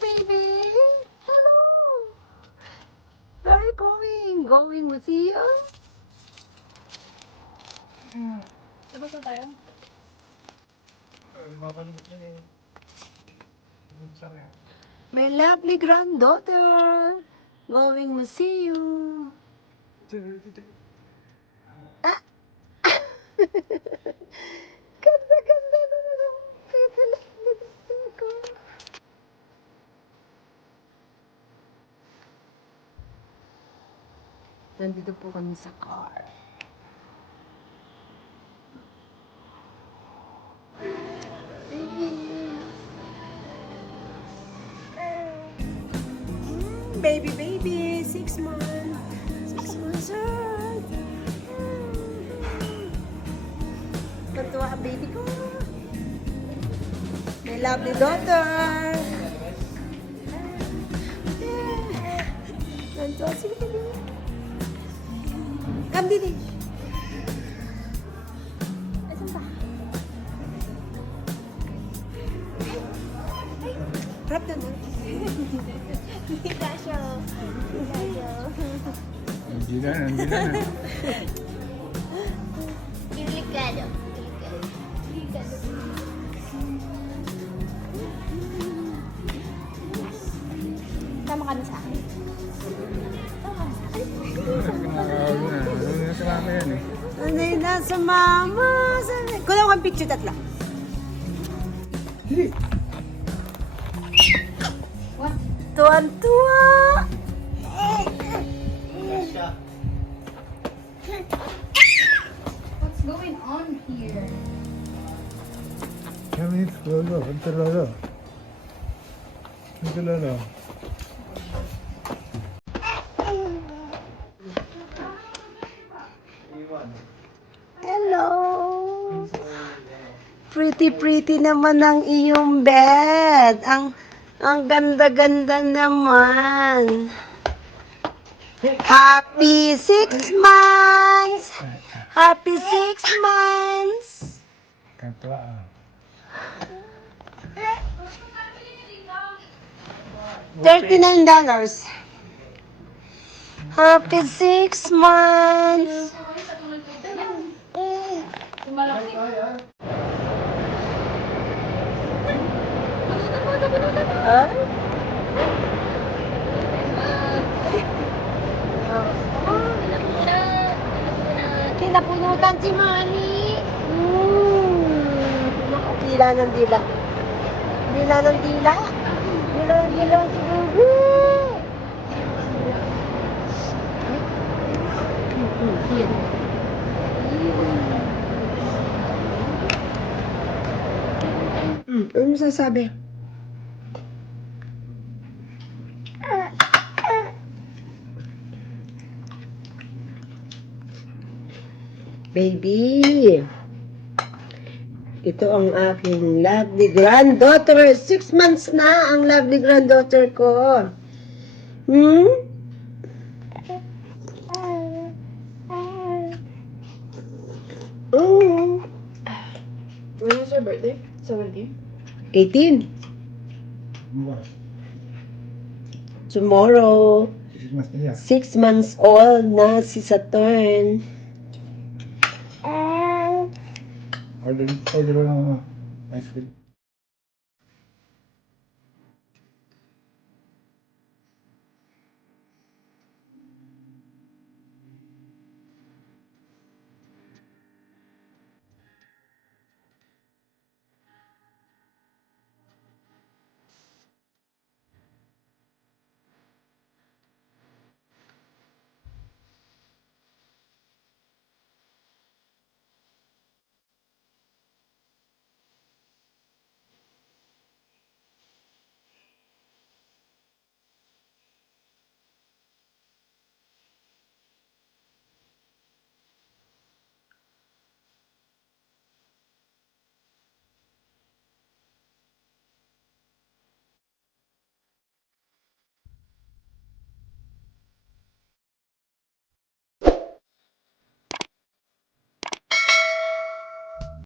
baby. Hello. Where are you going? Going with you? Tapos na tayo? My lovely granddaughter. Going with you. Ah. Ganda na lang. Tita lovely ko. Nandito po kami sa car. Baby, 6 months. 6 months old. Kantuwa ang baby ko. My lovely daughter. Kantuwa si baby. Come, Didi. Asan ba? Harap na na. Hindi ka siya. Hindi na. Delikado. Tama ka na sa akin. Ano sa mama yan eh. Anay na sa mama. Kulang kang picture tatlo. What? Tuwan-tuwa. What's going on here? Kami lolo, ito lolo. Ito lolo. Hello. Pretty naman ang iyong bed. Ang ganda-ganda naman. Happy 6 months. Happy 6 months. Kantua ah. $39. Happy 6 months. Malaki. Huh? Kinapunutan si Manny. Dila ng dila. Dila ng dila. Dila ng dila si Bubu. Ano masasabi? Baby, ito ang aking lovely granddaughter. 6 months na ang lovely granddaughter ko. When was your birthday? 17? 18. Tomorrow, Mas niya. 6 months old na si Saturn. Order lang ice cream.